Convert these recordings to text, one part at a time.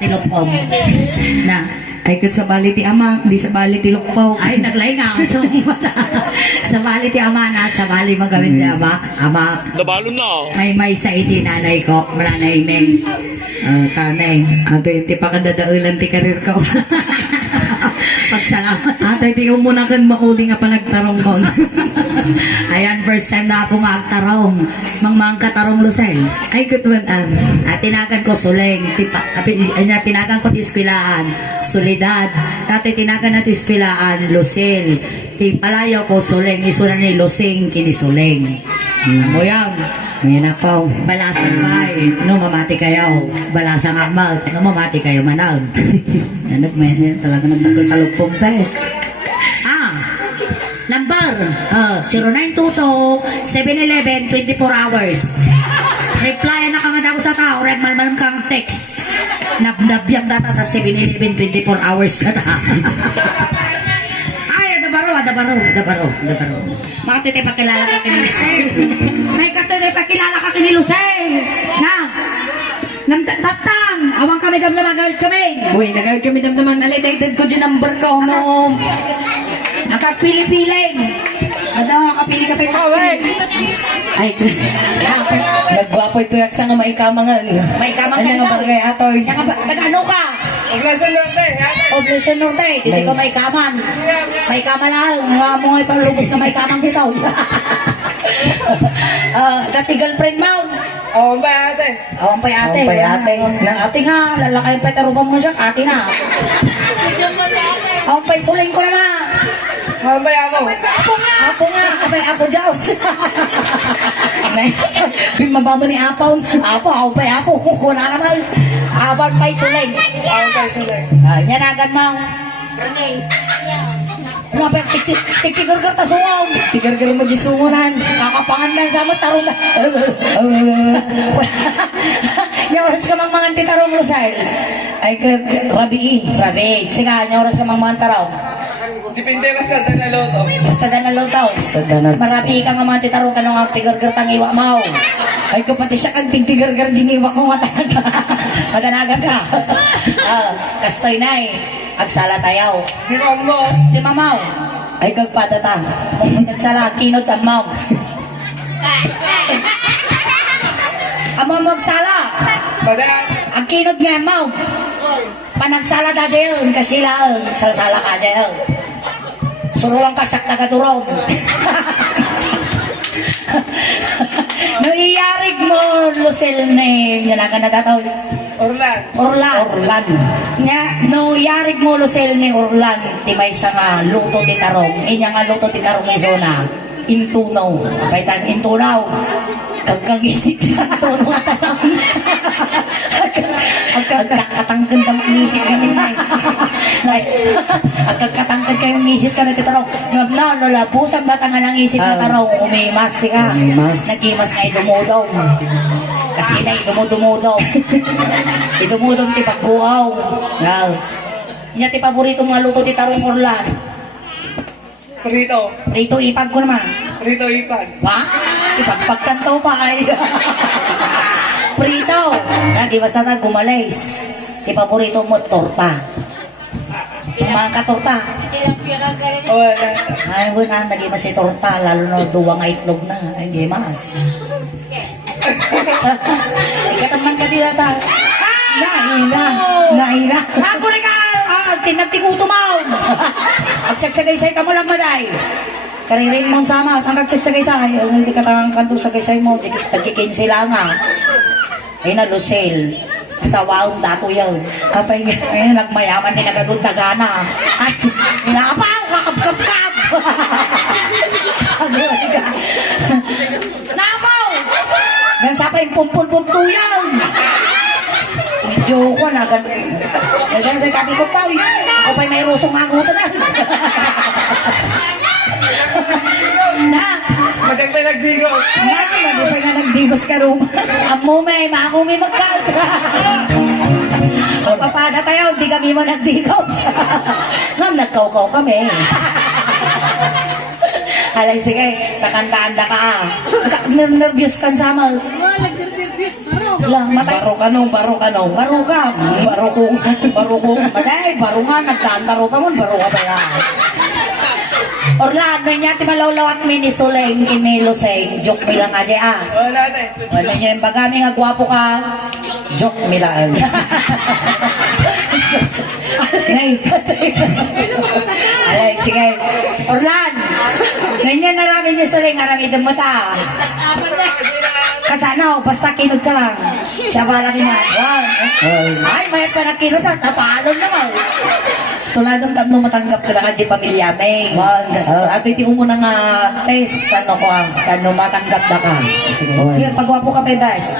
Tilokpong na Ay, kat sa bali ti ama, di sa bali ti lukpaw. ay naglay nga so sa bali ti ama na sa bali magamit ti ama Nabalo na. may sa iti nanay ko malanay meng tanay Ato yung ti pakadadaulan ti karir ko. pagsalamat. Ato ti umuna kan mauli nga panagtarong ko. Ayan, first time na ako maagtarong. Mangmang katarong Lucel. Ay, kutwan At tinagan ko Suleng. Tinagan ko Tiskwilaan. Solidad. Dati tinagan na Tiskwilaan. Lucel. Palayaw ko Suleng. Isuna ni Lusing kini Suleng. Amo yan. Ngayon na po. Balasang bay. No, mamati kayo. Balasang amal. No, mamati kayo manaw. Ano, may talaga nagtagaltalog bes. Number 0922-711-24 hours. Reply na kang ako sa tao. Red malmalam kang text. Nabnabiyang data sa 711 24 hours data. Ay, dabaro. Mga tito'y pakilala ka kini Lucel. May kato'y pakilala ka kini Lucel. Na. Tatang. Awang kami damdamagawid kami. Uy, nagawid kami damdaman. Alitated ko dyan number ko. No. Nakapili-piling. Ano, nakapili ka pa yung Ay, nagwapo ito yak sa nga maikamang May kamang ano nga bagay atoy. Nag-ano ka? Operation Norte. Hindi ko may kaman. May kama lang. Mga mo ngay panlubos na may kamang bitaw. Dati girlfriend mo. Oo ba ate? Awang pa ate. Awang pa ate. Ate nga. Lalakay pa tarubang mo siya. Ate na. Awang pa isuling ko naman. Oo ba ako? Apo nga. Abay, apo Jaws. Mababa ni Apaw. Apo pa apo. Kuna naman. Abang pa isuling. Oo ba sila? Nyanagan mo. Ano pa tikigar ta suwaw. Tigar-gar mo di sungunan. Kakapangan lang sa mo tarong na. Nyoras ka mang mga titarong Lucel. Ay, rabi. Grabe, siga, nyoras ka mang mga taraw. Depende basta sa naloto. Basta na lutaw. Marabi ka nga mga titarong ka nung tigar-gar tang iwa mo. Ay, kapati siya kang tigar-gar di iwa ko matanaga. Matanagan ka. Kastoy na eh. Agsala tayaw. Di ba mo? Di mamaw. Ay, kagpadata. Kung nagsala, kinod ang maw. Amo magsala. Madam. Ang kinod nga maw. Panagsala da dyan. Kasi lang. Salasala ka dyan. Surulang kasak na katurong. No iyarig mo, Lucel ne. Yan ang kanadataw. Orlan. Nga, no yarig mo, Lucel ni Orlan. Timay sa nga, luto ti tarong. Inya nga luto ti tarong isona. Intunaw. Kapaitan, intunaw. Kagkagisit ka ito mga tarong. Agkakatangkan kang inisip ka nila. Agkakatangkan kayong inisip ka na ti tarong. Ngabna, lalapusan ba tangan ang isip na tarong. Umimas ka. Nagimas nga idumudaw. Kasi na idumudumudaw. Idumudong ti pagbuaw. Now, inya ti paborito mga luto ti tarong Orlan. Prito. Rito ipag ko naman. Prito ipag. Wa? Ipagpagkanto pa ay. Prito. Di basta na gumalays. Ti paborito mo torta. Yung mga katorta. Wala. Ay, wala nagimas si torta. Lalo na duwa nga itlog na. Ay, gimas. Ikataman ka din ata. Naina. Ako rin ka! Tinagtikuto mo! Agsagsagaysay ka mo lang maday. Karirin mong sama. Ang agsagsagaysay. Hindi ka tangang kanto sa gaysay mo. Tagkikinsi lang nga. Ay na, Lucel. Asawaong dato yan. Kapay nga. Ay, nagmayaman ni nagaguntagana. Ay, inapaw! Kakap-kap-kap! Agawin ka. Napaw! Gansa pa yung pumpul-bunto yan. Medyo ko na. Gansa kapil ko pa. Ako pa'y may rusong mangutan na. Na. Madang may nagdigos. Hindi pa nga nagdigos ka rin. Amo may, maamo may magkal. Papada tayo, hindi kami mo nagdigos. Ngam, nagkaukaw kami. Alay, sige, kakanta-anda ka. Nervyos kan sama. Lang, matay. Baro ka no, baro ka no. Baro ka. Baro ko. Baro ko. Maday, baro nga. Nagdandaro pa mo. Baro ka ba yan? Orlando niya, ti malawlaw at minisuleng kiniluseng. Joke mi lang aja ah. Wala na eh. Wala niyo yung bagami nga gwapo ka. Joke milaan. Nay, Alay, sige. Orlan, ganyan na namin yung suling aramidin mo ta. Kasano, basta kinod ka lang. Siya pala kinagawa. Ay, mayat ka na kinod at napaalon naman. tuladong tatlo matanggap ka na ka di pamilya may. Ato iti umo na nga test ano ko ano matanggap na ka. Sige. Sige, pagwapo ka, bebas.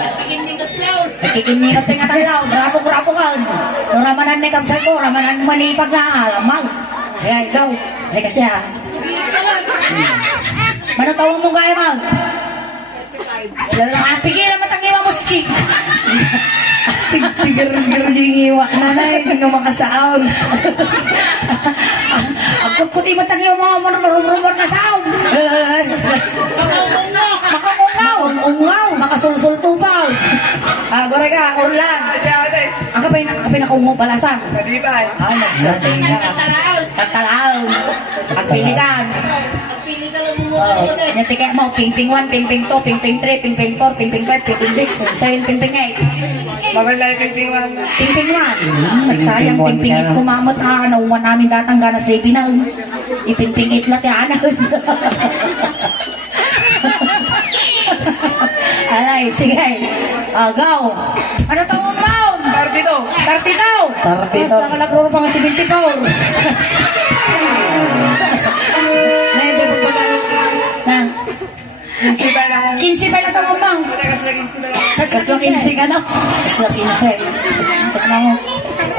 Nakikininot nga talaw, grapo ka. No ramanan ni kapsal ko, ramanan mo ni paglaalaman. Sige, ikaw. Sige kasi ha. Manatawang mo gaya mag. Pigilan mo tangiwa mo skik. Tigar-tigar yung iwa nanay, hindi ka makasaon. Ang kuti mo tangiwa mo rumor na sound. Makangungaw. Ungaw. Makasulsul tubaw. Gore ka, urlan. Kasi ate. Ang kapay na kungo palasan. Kadibay. Ay, nag-survey ka. Tatalaw. Pagpilikan. Nyati kaya mo, ping-ping 1, ping-ping 2, ping-ping 3, ping-ping 4, ping-ping 5, ping-ping 6, ping-ping 7, ping-ping 8. Mabalay pingpingwan. Ping-ping 1. Nagsayang ping-ping 8 kumamot nauwan namin datang gana sa ibinaw. Iping-ping 8 lahat yan. Alay, sige. Go. Ano tawag mo? Partito. Tartinaw. Tartinaw. Basta nakalagro pa nga 74. Nay, di ba Na. Kinsi ba na akong... 15 pa lang tawag mo. Matagas na kinsi ba na akong... Kaslo 15 ka no? Kasla 15. Kasla mo.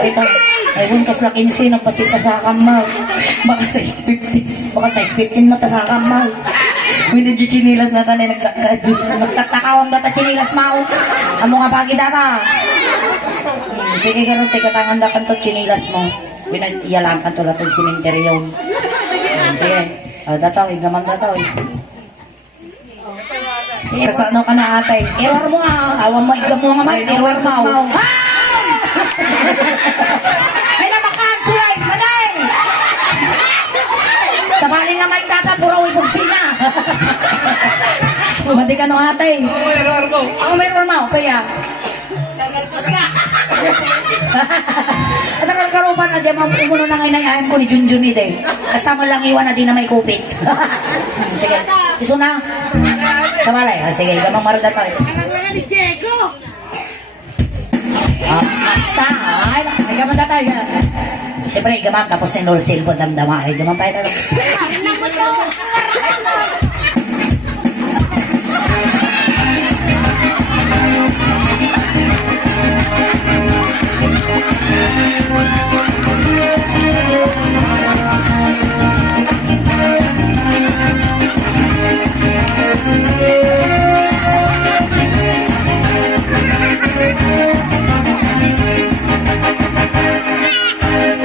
Ito. Ayun, kasla 15. Nagpasita sa kamal. Baka size 50. Baka size 15 mata sa kamal. May nagchichinilas na tanay nagkakad. Nagtatakaw ang data chinilas mao. Amo nga pagi data. Sige karon te katangan da kanto chinilas mo. Binayalan kanto laton simenteryo. Sige. Dataw, gamang dataw. Kasano ka na atay? Error mo nga. Awang mo, igam mo nga may. Error mo. Ay na makansulay. Maday! Sabali nga may tata, puro ibugsina. Mati ka no atay. Ako error ko. Ako mayroon mo, kaya. At ang karupan na diyan, umuno na ngayon ayam ko ni Junjun ni Day. Basta mo lang iwan na din na may kupit. Sige, iso na. Sa malay. Sige, gamang marada tayo. Basta. Ay, gamang na tayo. Siyempre, gamang tapos sinul silbo damdama. Ay, gamang tayo.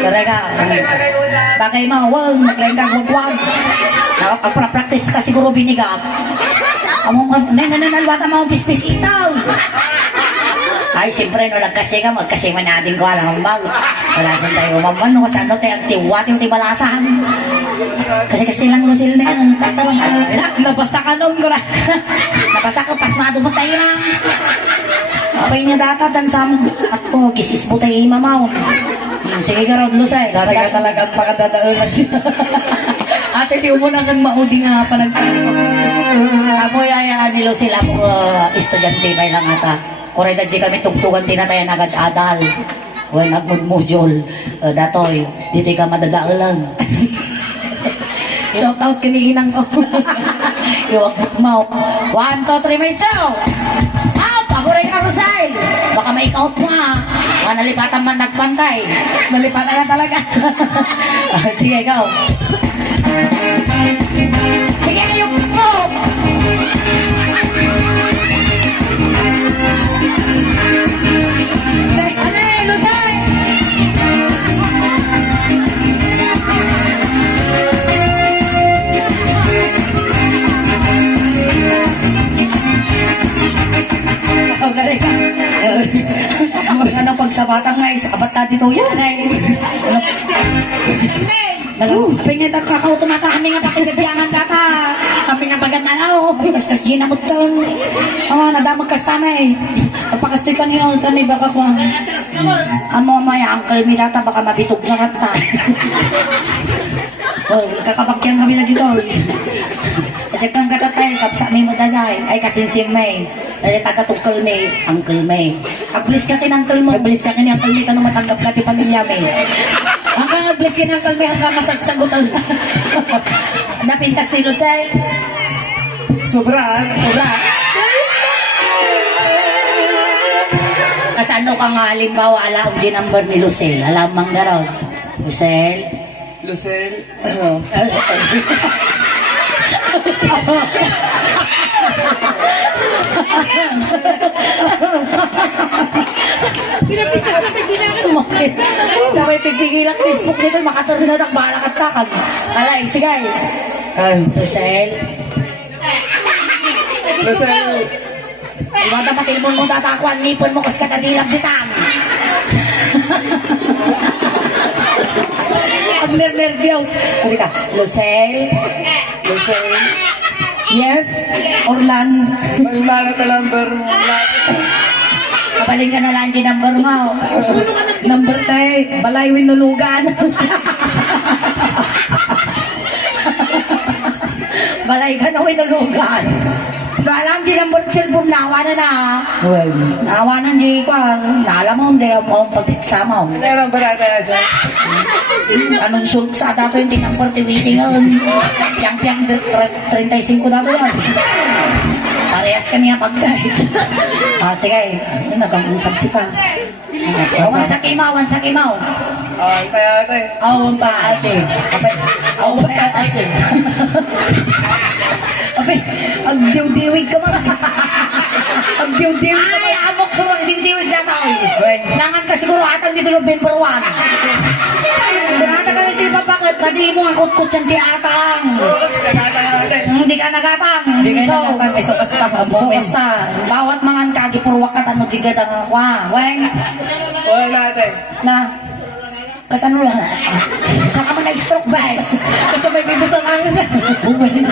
Talaga. Bagay mo, wag, naglain ka, wag. Practice ka siguro binigag. Amo mo, nananalwata mo ang pispis itaw. Ay, siyempre, no, nagkasya ka, magkasya man natin ko, alam mo ba? Wala saan tayo, mamano, kasi ano tayo, ang tiwat yung tibalasan. Kasi lang mo sila na yan, tatabang, Nabasa ka nun ko na. napasa ka, pasmado mo tayo na. Apay niya datatan sa mo, at po, kisis mo tayo imamaw. Sige ka ron, Lusay. Talaga talagang pakadadaan. Ate, di mo na kang maudi nga pa Amoy ay nilo sila po estudyante ba lang ata. Oray dadji kami tugtugan din na tayo nagad-adal. O nagmudmudjol. Datoy, dito ka madadaalan. Shout out kiniinang ko. Iwag mo. 1, 2, 3, myself. Paguray ka, Rosay. Baka may ikaut mo ha. Baka nalipatan man nagpantay. Nalipatan ka talaga. Sige, ikaw. Sige, yung mo. Alay, Lusay. ka dito yan. Apay nga kakao tumata kami nga pakibibyangan data. Kami nga bagat na lao. Kaskas Gina mo ito. Nadamag kastamay. Pagpakastoy ka niyo, tanay baka ko. Amo maya, uncle mi data, baka mabitog na kanta. Kakabakyan kami lagi ko. Kasi kang katatay, kapsa mi mo dalay. Ay kasinsing may. Dahil taga-tukal may, uncle may. Aglis ka kin uncle mo. Aglis ka kin uncle may, tanong matanggap ka ti pamilya may. Hanggang aglis kin uncle may, hanggang masagsagutan. Napintas ni Lucel. Sobraan. Sobra. Kasi ano ka nga, halimbawa, alam di number ni Lucel. Alam mang daraw. Lucel. Lucel. Sumakit. Sabay pipigilak Facebook dito, makatarinak, makalakatakan. Alay, sige. Lucel. Lucel. Iwata matilmon mo tatakwan, nipon mo kas katadilap ditang. Ang nervyos. Sabi ka, Lucel. Lucel. Yes, Orlan. Malala talamber mo. Kapaling ka na lang di number mo. Number 10, balay winulugan. Balay ka na winulugan. Alam di number cellphone nawa na na. Well, Nawa na di ko. Naalam mo, hindi mo ang pagsama mo. Ano ang barata na dyan? Anong sulk sa dato yung tinangkor tiwiting yun. Piyang-piyang 35 dato yan. Parehas kami nga pagkait. Sige, yun nagkangusap si pa. Awan sa kimaw. Kaya ate. Awan pa ate. Awan pa ate. abay, ang diw-diwig ka mga. Ang diw-diwig ka Ay, amok sumang diwid na tao. Nangan ka siguro atang dito lubin per one. Kunata kami ito ipapakot, pati mo ang kutkut yan di atang. Nagata na ate. Hindi ka nagatang. Hindi ka nagatang. Iso kasta. So, basta. Bawat mga kagi purwak ka tanong tigadang ako. Weng. Wala ate. Na. Kasano lang. Saan ka man na-stroke ba? Kasabay may busang angin sa... Bumay na.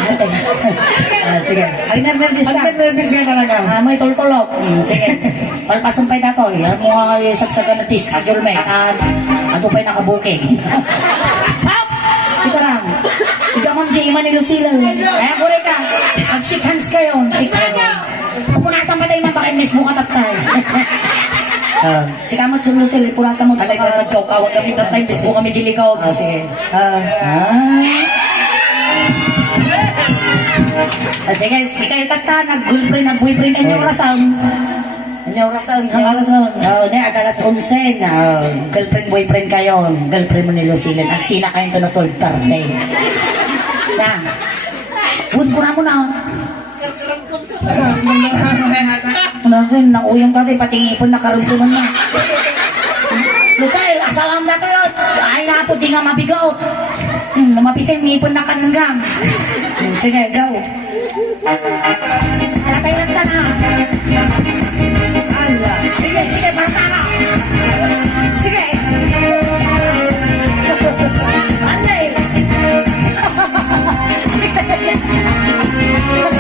Sige. Ay, nervous ka. Ang nervous ka talaga. May tultulok. Sige. Palpasan pa'y dato. Yan mo nga sagsagan na schedule me. Ato pa'y nakabuking. Hap! Ito lang. Ikaw ma'am J. Iman ni Lucila. Ayan po rin ka. Mag-shake hands kayo. Shake hands. Pupunasan pa tayo man bakit miss mo kataptay. Si Kamot sa Lucila. Punasan mo. Alay na nagkawkawag kami that time. Bis mo kami diligaw. Sige. Sige, sige, tata, nag-boyfriend kayo orasan. Ano orasan? Ang orasan? Ne, agalas 11, girlfriend-boyfriend kayo. Girlfriend mo ni Lucille. Nagsina kayo ito na 12:30. Na. Wood ko na muna. Natin, nauyang ka, pati ipon nakaruntunan na. Lucille, asawang na to yun. Ay na po, di nga mabigaw. Lumapisin, ngipon na kanunggam. Sige, go. Alatay lang ka na. Ala. Sige, sige, barata ka. Sige. Anday.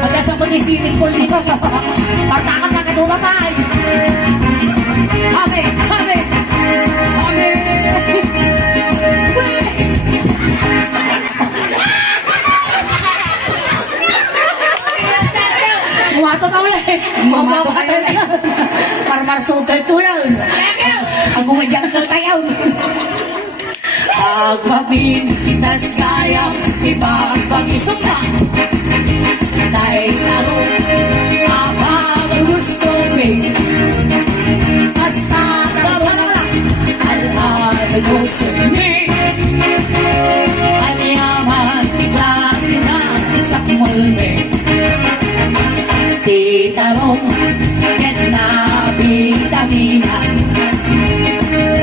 Pagkasa po ni swimming pool dito. Barata ka na kadula pa. Hame, hame. Hame. Mato ka ulit. Mamato ka ulit. Marmarsugay to yan. Ang bumajangkal tayo. Pagpapintas kaya ibang pag-isupa. Dahil naroon ang gusto mo. Basta naroon al-al gusto mo. Anyaman ni klase na sa mulme. Titarong yan na vitamina.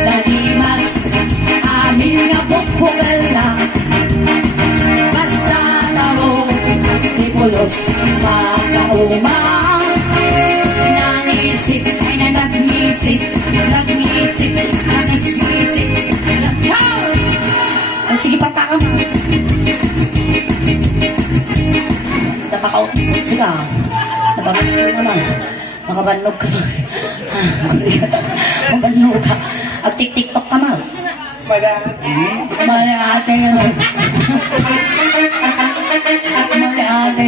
Dalimas amin nga bukbugal na. Basta tarong ipulos makaumang. Nangisip ay na nag-isip. Nag-isip, nag-isip ka. Napapagsin naman. Makabanog ka. Mabanog ka. At tik-tiktok ka man. Madami. Mali ate yun. Mali ate.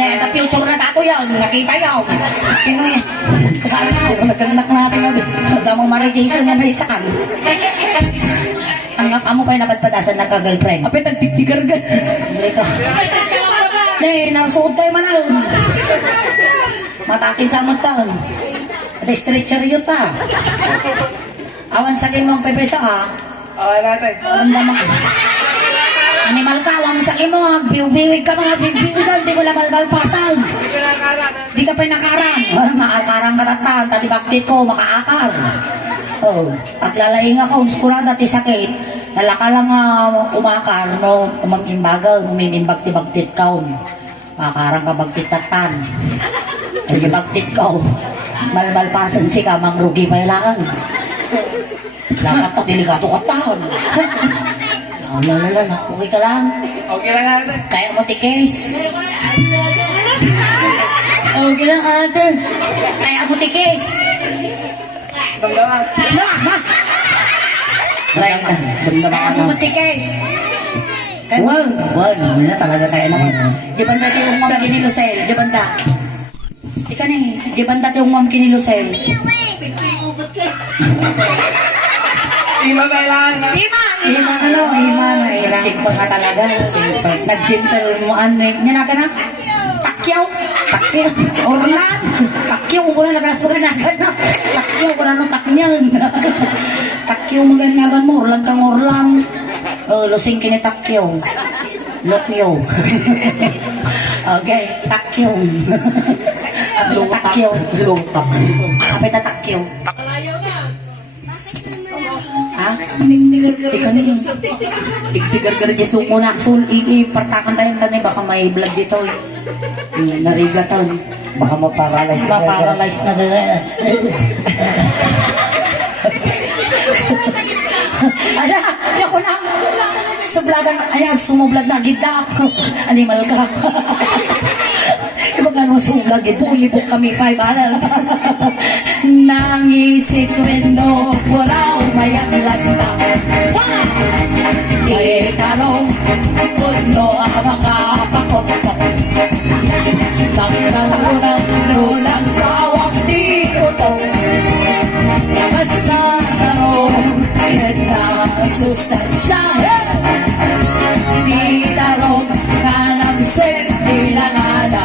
Na future na tato yan. Nakita yan. Sino yan? Kasama na. Sino nagkanak natin yan? Huwag mo ma-radiation na naisakan. Ang amo kayo napadpadasan na ka-girlfriend. Apit ang tiktigar ka. Balik ka. Ne, nasuot kayo man ako. Matakin sa amot at stretcher yun ta. Awan sa kayo mong pepesa ah. Okay natin. Ramdaman ka. Animal ka, awan sa kayo mo. Biwig ka mga biwig ka. Hindi ko labalbal pasan. Di ka pinakaran. Maalkarang katatan. Tadi baktit ko, makaakar. Oh, paglalaing ako, skurada ti sakit. Nalaka lang umakar, no? Umangimbagal, umimimbag ti bagtit ka. Makarang ka bagtit tatan. Hindi bagtit ka. Malmalpasan si ka, mangrugi pa ilangan. Lakat to, delikado ka taon. Lala, okay ka lang. Okay lang natin. Kaya mo ti case. Okay lang ate. Kaya mo ti case. Damdaman. Kaya mo ti case. Wag, na talaga kaya naman. Jibanda ti yung ma'am kinilusel. Jibanda. Ika na eh. Jibanda ti yung ma'am kinilusel. Ima kailangan na. Ima na. Simple ka talaga. Simple. Nag-gentle mo niya na. Takyaw. Orlan. Takyaw ko na nagalas maganagan na. Takyaw ko na no taknyan. Takyaw maganagan mo. Orlan kang orlan. Lusing kini takyaw. Lokyo. Okay. Takyaw. Takyaw. Kapit na takyaw. Ha? Ikaw na yung tigtigar-gar di sumo na. So, ipartakan tayo tanay. Baka may blood dito. Nariga to. Baka maparalyze na. Maparalyze na doon. Ala, di ako na. Sublagan, ay, sumublad na. Gida ako. Animal ka. Iba nga mo sumblagid. Buhibok kami pa. Ibalal. Nangisip kwendo. Wala umayang lagda. Kaya tanong. Kundo ang makapakot. Nang kawang di utong. Basta tanong. Kaya sustansya. Di tarong. Nanamsin. Di langada.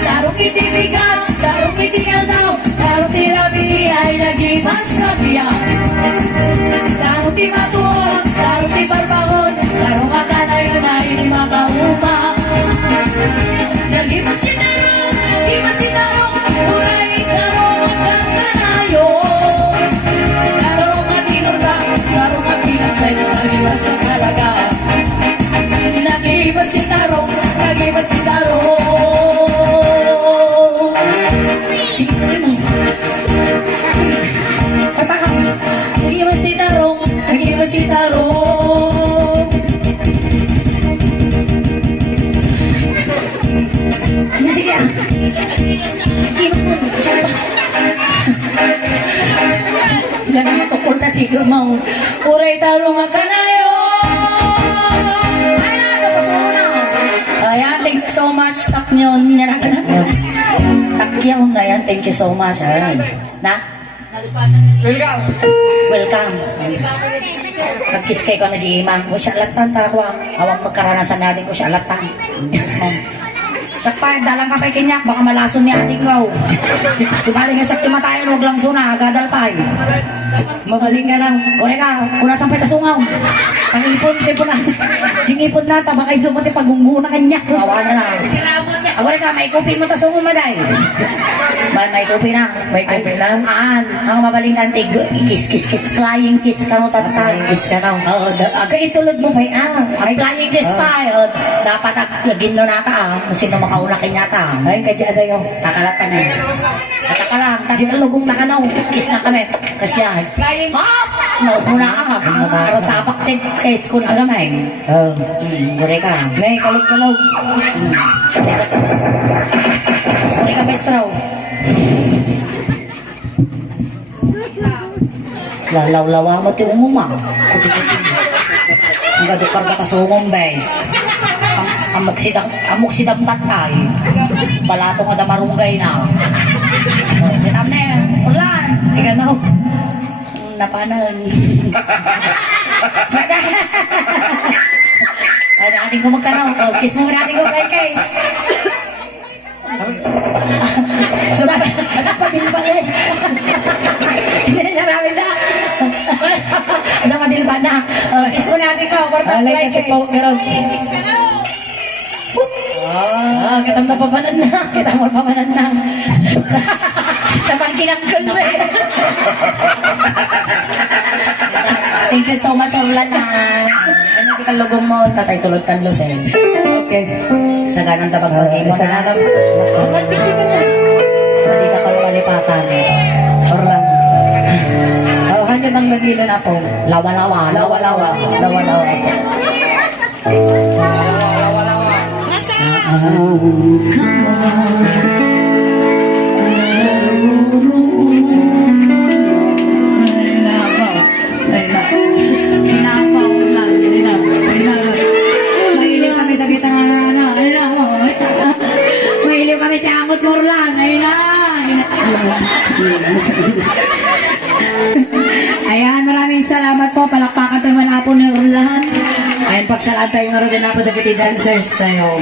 Tarong itibigan. Tarong itigaldaw. Tarong tirabi ay nag-ibas sa biyan. Tarong timatuon. Tarong tibarbangon. Tarong akala yun ay makauma. Nag-ibas si tarong. Nag-ibas si tarong. Uray tarong ang kanayo. Tarong at inurang. Tarong at pinagay. Nag-ibas sa kalaga. Nag-ibas si tarong. Nag-ibas si tarong. Sige, ano? Sige. Patakang. Nag-ibas si tarong. Nag-ibas si tarong. Sige ah. Kinok mo. Sige ba? Ganun matukol ta siguro mo. Uray tarong akanayo. Ay na, tapos mo na. Ayan, thank you so much. Taknyon. Yan ang takyaw na yan. Thank you so much. Ayan. Na? Welcome. Welcome. Nag-kiss kay ko na di imang. O siya alatan ta ako. Awang magkaranasan natin ko siya alatan. Yes, ma'am. Siya pa, dalang ka kay kinyak. Baka malason ni ating ko. Tumaling nga siya tumatayo. Huwag lang suna. Gadal pa. Mabaling ka lang. Ure ka. Una sampay tasungaw. Ang ipon. Tipo na. Yung ipon na. Baka isumati pagunggo na kanya. Awa na lang. Ure ka. May kupin mo tasungaw maday. May kupin na. May kupin na? Ang mabaling ka. Kiss. Flying kiss ka mo tatay. Kiss ka na. Oo. Kaitulad mo ba? Ang flying kiss pa. Dapat lagin mo nata. Sino makauna kanyata. Ay, kadya ada yung. Takalatan na. Takala. Takala. Lugong nakanaw. Kiss na kami. Kasi yan. Hop! Naupo na ka. Pero sapak test ko na gamay. Oh. Gure ka. Nay, kalog-kalog. Gure ka, maestro. Lalaw-lawa mo ti umumang. Ang gadukar ka kasungong, bes. Amok sidang tatay. Balato nga da marunggay na. Kinam na yan. Ulan. Ika na. Napanan. Ay, ating ko magkanaw. Kiss mo natin ko, play case. Sabat, anak pa, dilpan Hindi na namin na. Anak pa, dilpan na. Kiss mo natin ko, porta, Alay play kasi case. po, garon. Kitam na papanan na. Kita mo pamanan na. Naman kinangkol mo eh. Thank you so much, Orlan. Ano di ka lugong mo, tatay tulad kan Lucen. Okay. Sa ganang tabag pag-imo Isa na. na lang. Madita ka malipatan. Orlan. Oh, hanyo nang nagilo na po. Lawa-lawa. Lawa-lawa. Lawa-lawa po. Saan ka ba? Mahiliw kami tagit ang ano, mahiliw kami tiamot morlan, ayun na. Ayan, maraming salamat po. Palakpakan tayo man po ni Orlan. Ayan, pagsalaan tayo nga rin na po dapat dancers tayo.